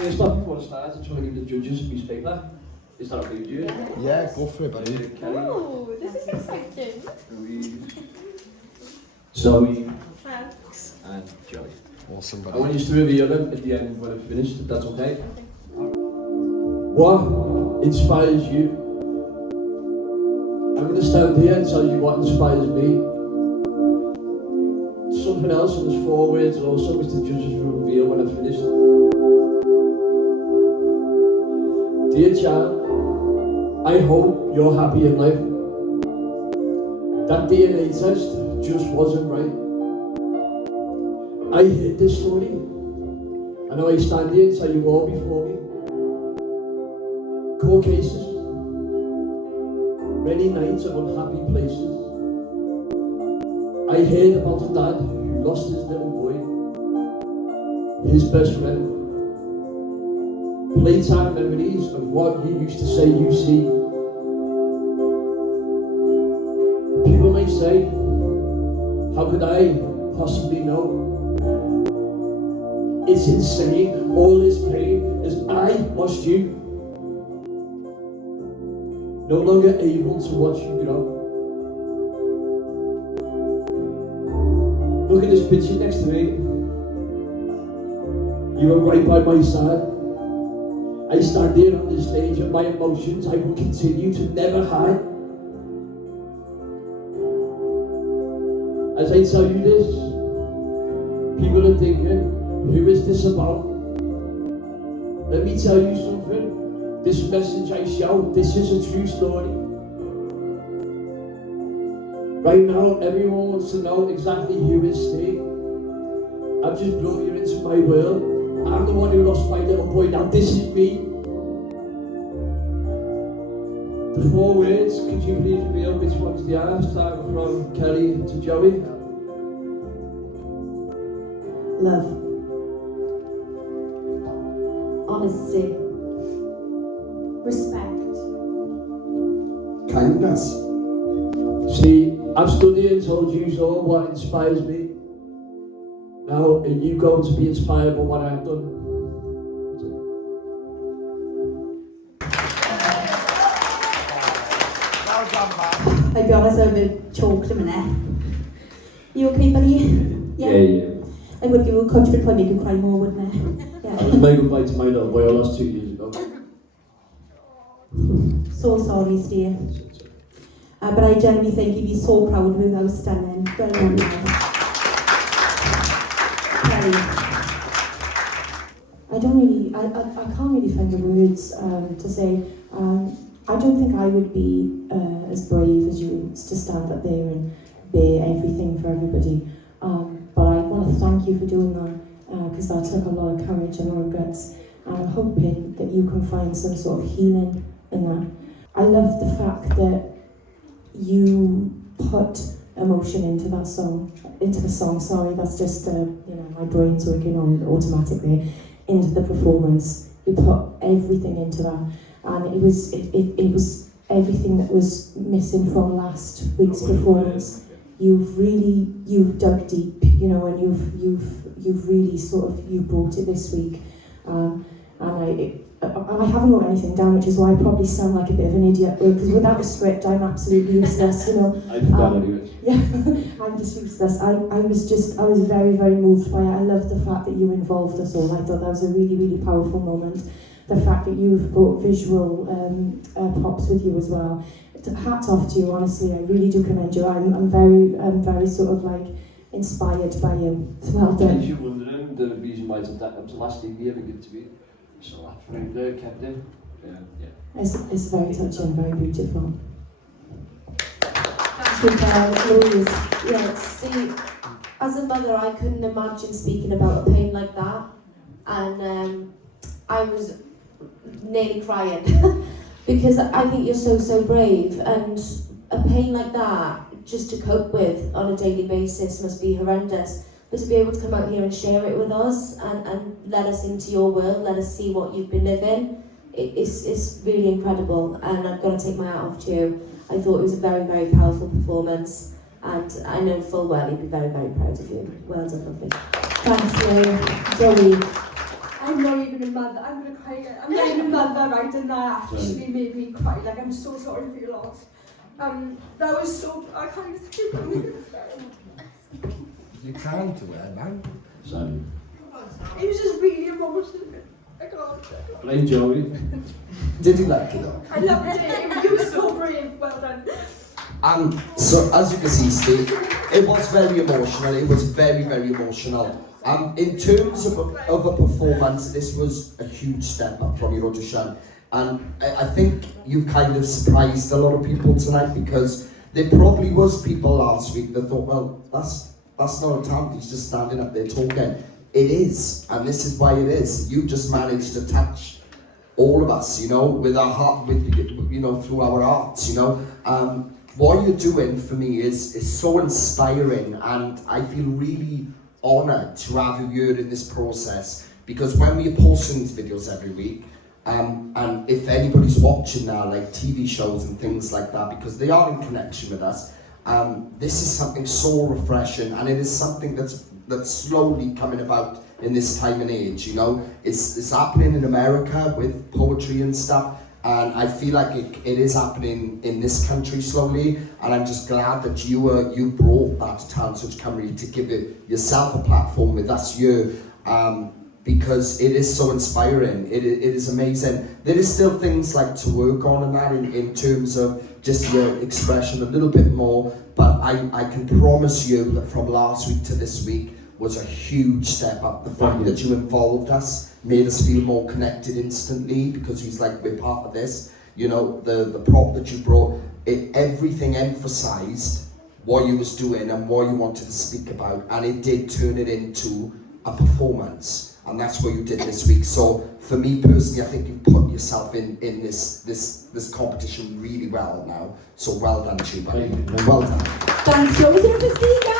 First off, before I start, I just want to give the judges a piece of paper. Is that okay with you? Yeah, go for it, buddy. Oh, this is exciting. Zoe Thanks. and Joey. Awesome, I buddy. want you to reveal them at the end when I've finished, if that's okay. What inspires you? I'm going to stand here and tell you what inspires me. Something else in those 4 words also, which the judges will reveal when I've finished. Dear child, I hope you're happy in life. That DNA test just wasn't right. I heard this story. I know I stand here and tell you all before me. Court cases, many nights of unhappy places. I heard about a dad who lost his little boy, his best friend. Playtime memories of what you used to say you see. People may say, how could I possibly know? It's insane, all this pain as I watched you. No longer able to watch you grow. Look at this picture next to me. You were right by my side. I stand here on this stage and my emotions I will continue to never hide. As I tell you this, people are thinking, who is this about? Let me tell you something. This message I show, this is a true story. Right now, everyone wants to know exactly who is Steve. I've just brought you into my world. I'm the one who lost my little boy. Now this is me. The 4 words, could you please reveal which ones they are? Starting from Kelly to Joey. Love. Honesty. Respect. Kindness. See, I've stood here and told you all what inspires me. Now, are you going to be inspired by what I've done? I'll be honest, I'm a bit choked a minute. You okay, buddy? Yeah. I would give you a coach, but probably make you cry more, wouldn't I? I was made goodbye to my little boy I lost 2 years ago. So sorry, Steve. But I genuinely think you'd be so proud of him. That was stunning. Very nice. I can't really find the words to say. I don't think I would be as brave as you to stand up there and bear everything for everybody. But I want to thank you for doing that because that took a lot of courage and a lot of guts. And I'm hoping that you can find some sort of healing in that. I love the fact that you put emotion into the song. Sorry, that's just my brain's working on automatically into the performance. You put everything into that, and it was everything that was missing from last week's performance. You've dug deep, and you've really you brought it this week, and I haven't wrote anything down, which is why I probably sound like a bit of an idiot, because without a script I'm absolutely useless, I forgot anyways. Yeah, I'm just useless. I was very, very moved by it. I love the fact that you involved us all. I thought that was a really, really powerful moment. The fact that you've brought visual props with you as well. Hats off to you, honestly. I really do commend you. I'm very sort of inspired by you. So well done. If you're wondering, the reason why that was the last thing we ever did to me. So that friend there kept it. Yeah. It's very touching, very beautiful. Louise. Yeah, see, as a mother, I couldn't imagine speaking about a pain like that, and I was nearly crying because I think you're so brave, and a pain like that just to cope with on a daily basis must be horrendous. But to be able to come out here and share it with us and let us into your world, let us see what you've been living, it's really incredible, and I've got to take my hat off to you. I thought it was a very, very powerful performance, and I know full well he'd be very, very proud of you. Well done, lovely. Thanks, Lou. Joey. I'm I'm not even a mother. I'm gonna cry again. I'm not even a mother, right? And that actually made me cry. Like, I'm so sorry for your loss. That was so. I can't even speak. You can't do it, man. So, It was just really emotional. I can't. but I enjoyed it. Did you like it though? I loved it. You were so brave. Well done. So as you can see, Steve, it was very emotional. It was very, very emotional. In terms of a performance, this was a huge step up from your audition. And I think you kind of surprised a lot of people tonight, because there probably was people last week that thought, well, that's not a talent, he's just standing up there talking. It is, and this is why it is. You just managed to touch all of us, you know, with our heart, with, you know, through our arts, you know. What you're doing for me is so inspiring, and I feel really honoured to have you here in this process, because when we're posting these videos every week, and if anybody's watching now, like TV shows and things like that, because they are in connection with us, this is something so refreshing, and it is something that's slowly coming about in this time and age, you know. It's happening in America with poetry and stuff, and I feel like it is happening in this country slowly, and I'm just glad that you brought that to Talent Search Cymru to give yourself a platform with us here, because it is so inspiring. It is amazing. There is still things like to work on and that in terms of just your expression a little bit more, but I can promise you that from last week to this week was a huge step up. The fact that you involved us made us feel more connected instantly, because he's like, we're part of this. You know, the prop that you brought, everything emphasised what you was doing and what you wanted to speak about, and it did turn it into a performance, and that's what you did this week. So for me personally, I think you put yourself in this competition really well now. So well done to you, buddy. Well done. Thanks, Joe.